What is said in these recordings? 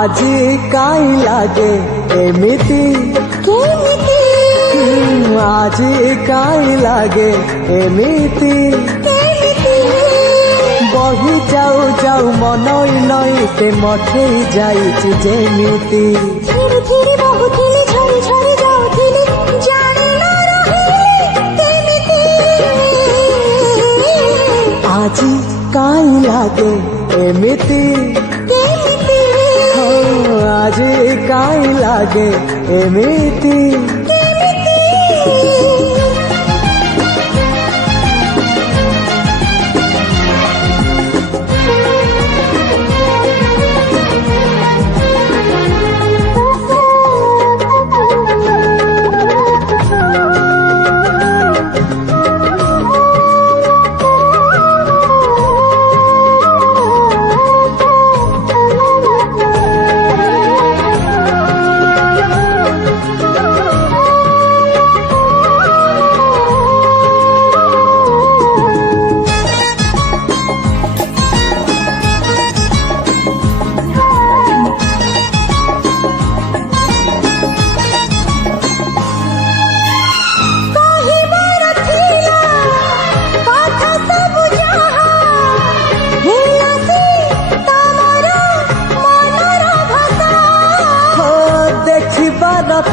আজি কাই লাগে এমিতি আজি কাই লাগে এমিতি বহি যাও যাও মনই নইতে মঠেই যাইছি যেমিতি ধীরে ধীরে বহুথিলি ঝরে ঝরে যাওথিলি জানি না রহিলি কেমিতি আজি কাই লাগে এমিতি আজি কাই লাগে এমিতি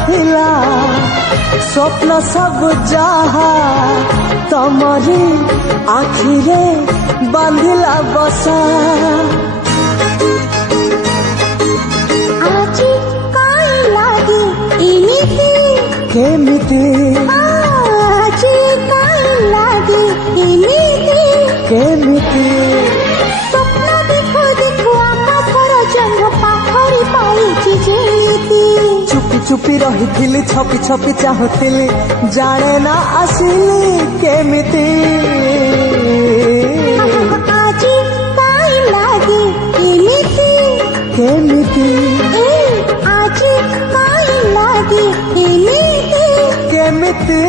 ଥିଲା ସ୍ୱପ୍ନ ସବୁ ଯାହା ତମରି ଆଖିରେ ବାନ୍ଧିଲା ବସା ଆଜି କାଇ ଲାଗେ ଏମିତି କେମିତି ଆଜି କାଇ ଲାଗେ ଏମିତି କେମିତି ସ୍ୱପ୍ନ ଦେଖୁ ଦେଖୁ ଆକାଶର ଜହ୍ନ ପାଖରେ ପାଇଛି ଯେମିତି ଚୁପି ଚୁପି ରହିଥିଲି ଛପି ଛପି ଚାହୁଁଥିଲି ଜାଣେ ନା ଆସିଲି କେମିତି ଆଜି କାଇ ଲାଗେ ଏମିତି କେମିତି ଆଜି କାଇ ଲାଗେ ଏମିତି କେମିତି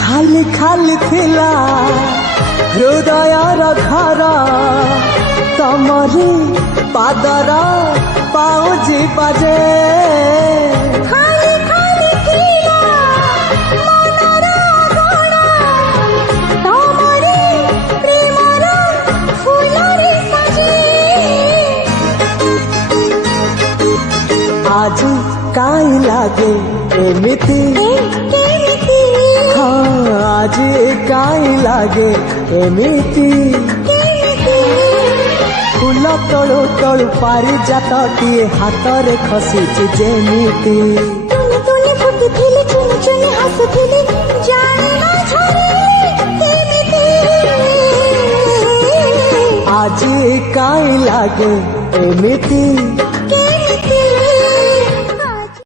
ଖାଲି ଖାଲି ଥିଲା ହୃଦୟର ଘର ତମରି ପାଦର ପାଉଁଜି ବାଜେ ଖାଲି ଖାଲି ଥିଲା ମନର ଗଣ ତମରି ପ୍ରେମର ଫୁଲରେ ସଜେ ଆଜି କାଇ ଲାଗେ ଏମିତି আজি কাই লাগে এমিতি ফুল তଳୁ ତଳୁ ପାରିଜାତଟିଏ ହାତରେ ଖସିଛି ଯେମିତି ତୁନି ତୁନି ଫୁଟିଥିଲି ଚୁନି ଚୁନି ହସୁଥିଲି ଜାଣି ନ ଛାଡ଼ିଲି କେମିତି আজি କାଇ ଲାଗେ ଏମିତି